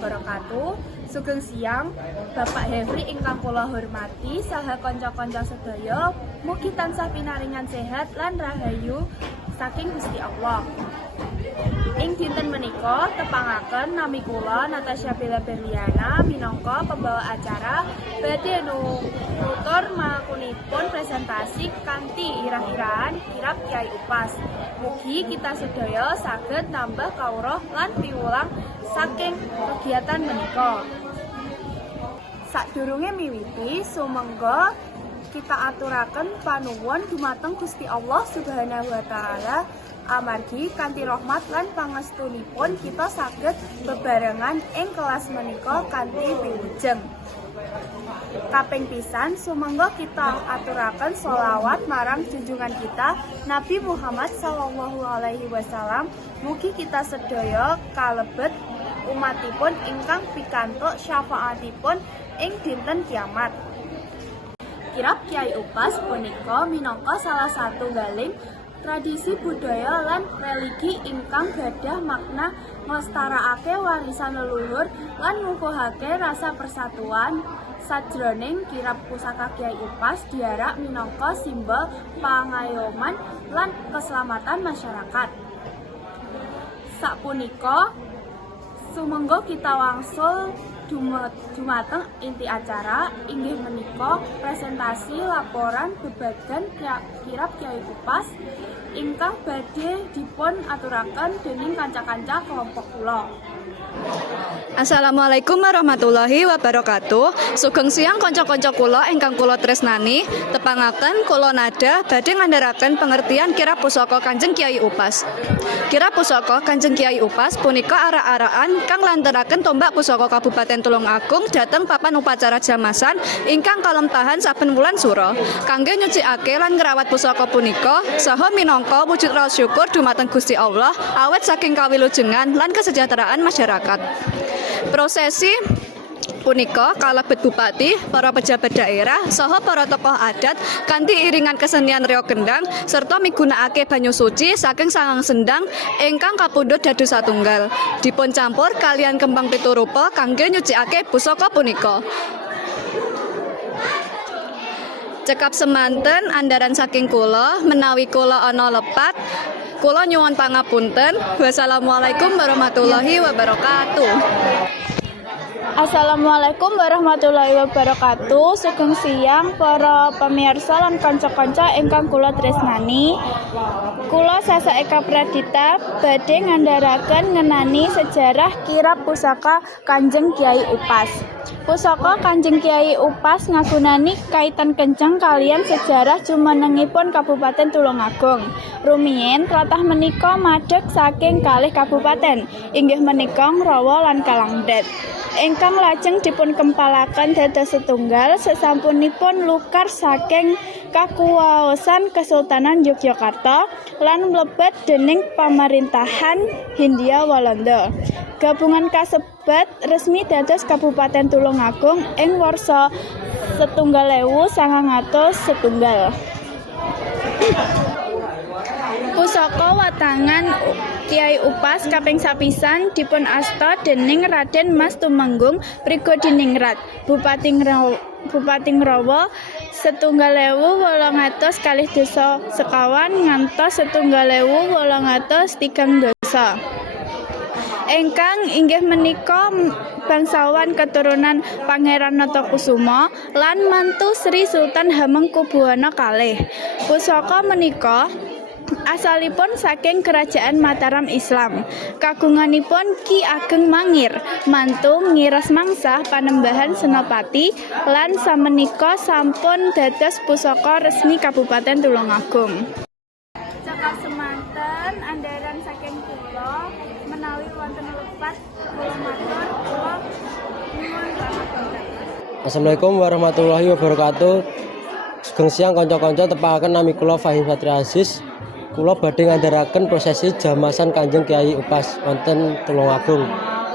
wabarakatuh. Sugeng siang, Bapak Hefri ingkang kula hormati saha kanca-kanca sedaya, mugi tansah pinaringan sehat lan rahayu saking Gusti Allah. Ing dinten menika tepangaken nami kula Natasha Bella Berliana minangka pembawa acara badhe nutur makunipun presentasi kanthi irah-irahan kirab Kyai Upas. Mugi kita sedaya saged nambah kawruh lan piwulang saking kegiatan menika. Sadurunge miwiti sumangga kita aturaken panuwun dumateng Gusti Allah Subhanahu wa taala amargi kanthi rahmat lan pangestunipun kita saged bebarengan ing kelas menika kanthi wilujeng. Kaping pisan sumangga kita aturaken sholawat marang junjungan kita Nabi Muhammad SAW. Mugi kita sedaya kalebet umatipun ingkang pikantuk syafaatipun ing dinten kiamat. Kirab Kyai Upas punika minangka salah satunggaling tradisi budaya lan religi ingkang gadah makna nglestarakake warisan leluhur lan ngukuhake rasa persatuan. Sajroning kirab pusaka Kyai Upas diarak minangka simbol pangayoman lan keselamatan masyarakat. Sapunika sumangga kita wangsul dumateng inti acara inggih menika presentasi laporan babagan kirab Kyai Upas ingkang badhe dipun aturaken dening kanca-kanca kelompok kula. Assalamualaikum warahmatullahi wabarakatuh. Sugeng siang kanca-kanca kula ingkang kula tresnani. Tepangaken kula nada badhe ngandharaken pengertian kirab pusaka Kanjeng Kyai Upas. Kirab pusaka Kanjeng Kyai Upas punika arak-arakan kang lantaraken tombak pusaka Kabupaten Tulungagung dhateng papan upacara jamasan ingkang kalemtahan saben wulan Sura. Kangge nyucikake lan ngrawat pusaka punika saha minangka wujud rasa syukur dumateng Gusti Allah awet saking kawilujengan lan kesejahteraan masyarakat. Prosesi punika kalebet bupati, para pejabat daerah, saha para tokoh adat kanthi iringan kesenian reog kendang serta migunakake banyu suci saking sangang sendang ingkang kapundhut dados satunggal. Dipun campur kalian kembang piturupa kangge nyucikake pusaka punika. Cekap semanten andaran saking kula menawi kula ana lepat kula nyuwun pangapunten. Wassalamualaikum warahmatullahi wabarakatuh. Assalamualaikum warahmatullahi wabarakatuh. Sugeng siang para pamirsa lan kanca-kanca ingkang kula tresnani. Kula Sasa Eka Pradita badhe ngandharaken ngenani sejarah kirab pusaka Kanjeng Kyai Upas. Pusaka Kanjeng Kyai Upas ngagunani kaitan kenceng kalian sejarah jumenengipun Kabupaten Tulungagung. Rumiyin tlatah menika madeg saking kalih kabupaten, inggih menika Ngrawa lan Kalangdet. Ingkang lajeng dipun kempalaken dados setunggal sesampunipun lukar saking kakuwaosan Kesultanan Yogyakarta lan mlebet dening pamerintahan Hindia Walanda. Gabungan kasebat resmi dados Kabupaten Tulungagung ing warsa 1900 setunggal. Pusaka watangan Kyai Upas kaping sapisan dipun asta dening Raden Mas Tumenggung Prigodiningrat Bupati Ngrawa 1812 sekawan ngantos 1813 ingkang inggih menika bangsawan keturunan Pangeran Natakusuma lan mantu Sri Sultan Hamengkubuwana kalih. Pusaka menika asalipun saking Kerajaan Mataram Islam. Kagunganipun Ki Ageng Mangir, mantu ngiras mangsah Panembahan Senopati lan samenika sampun dados pusaka resmi Kabupaten Tulungagung. Cekap semanten andaran saking kula menawi wonten lepat kula matur kula nyuwun pangapunten. Assalamualaikum warahmatullahi wabarakatuh. Sugeng siang kanca-kanca tepakaken nami kula Fahim Satria Aziz. Kula badhe ngandharaken prosesi jamasan Kanjeng Kyai Upas wonten Tulungagung.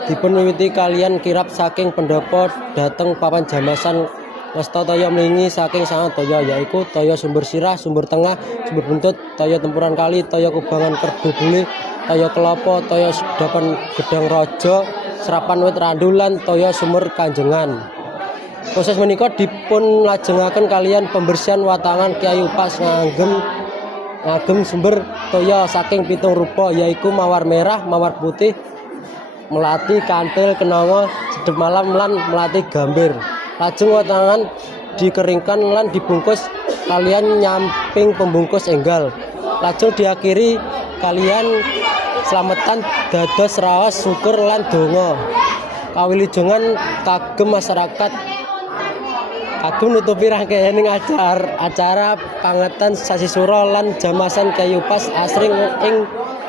Dipun miwiti kalian kirab saking pendopo dhateng papan jamasan Wasta toya mlingi saking sangat toya, yaiku toya sumber sirah, sumber tengah, sumber buntut, toya tempuran kali, toya kubangan kerbebuli, toya kelapa, toya sedapan gedang raja, serapan wit randu lan toya sumur kanjengan. Proses menika dipun lajengaken kalian pembersihan watangan Kyai Upas ngagem sumber toya saking 7 rupa yaiku mawar merah, mawar putih, melati, kantil, kenanga, sedep malam lan melati gambir. Lajeng watangan dikeringkan lan dibungkus kalian nyamping pembungkus enggal. Lajeng diakhiri kalian slametan dados raos syukur lan donga. Kawilujengan kagem masyarakat kagem nutupi rangkaianing acara pangetan sasi sura lan jamasan Kyai Upas asring ing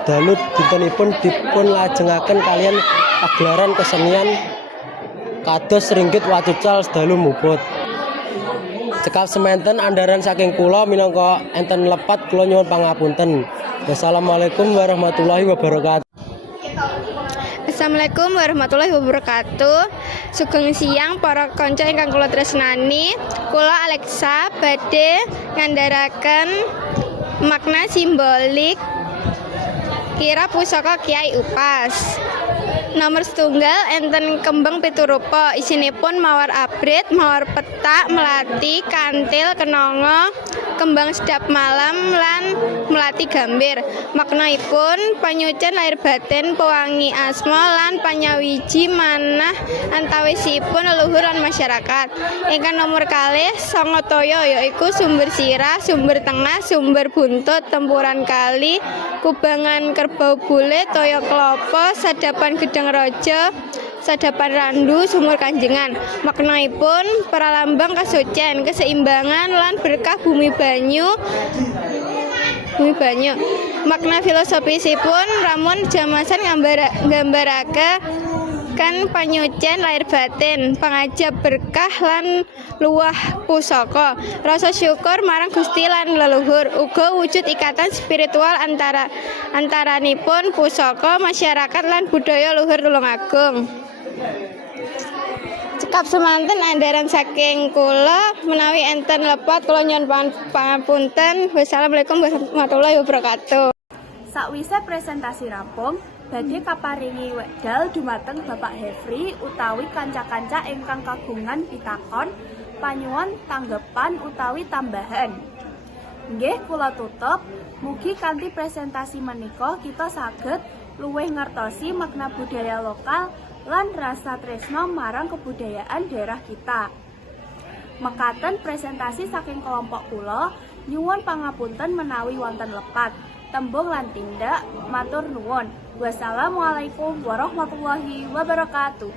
dalu dintenipun dipun lajengaken kalian pagelaran kesenian kados ringgit wacucal sedalu muput. Cekap semanten andaran saking kula minangka enten lepat kula nyuwun pangapunten. Wassalamualaikum warahmatullahi wabarakatuh. Assalamualaikum warahmatullahi wabarakatuh. Sugeng siang para kanca ingkang kula tresnani. Kula Alexa badhe ngandharaken makna simbolik kira pusaka Kyai Upas. Nomor setunggal enten kembang 7 rupa, isinipun mawar abrit, mawar petak, melati, kantil, kenanga, kembang sedap malam lan melati gambir. Maknaipun panyucen lahir batin, pewangi asma lan panyawiji manah antawisipun leluhur lan masyarakat. Ingkang nomor kalih sanga toya yaiku sumber sirah, sumber tengah, sumber buntut, tempuran kali, kubangan kerbau bule, toya kelapa, sadapan gedang raja, sadapan randu, sumur kanjengan. Maknaipun pralambang kasucen, keseimbangan lan berkah bumi banyu. Makna filosofisipun ramun jamasan nggambarake kan panyucen lahir batin, pangajab berkah lan luwah pusaka, rasa syukur marang Gusti lan leluhur, uga wujud ikatan spiritual antaranipun pusaka, masyarakat lan budaya luhur Tulungagung. Cekap semanten andaran saking kula menawi enten lepat kula nyuwun pangapunten. Wassalamualaikum warahmatullahi wabarakatuh. Sakwise presentasi rampung, badhe kaparingi wekdal dumateng Bapak Hefri utawi kanca-kanca ingkang kagungan pitakon, panyuwun tanggepan utawi tambahan. Nggih kula tutup, mugi kanthi presentasi menika kita saged luwih ngertosi makna budaya lokal lan rasa tresna marang kebudayaan daerah kita. Mekaten presentasi saking kelompok kula, nyuwun pangapunten menawi wonten lepat. Tembung lan tindak, matur nuwun. Wassalamualaikum warahmatullahi wabarakatuh.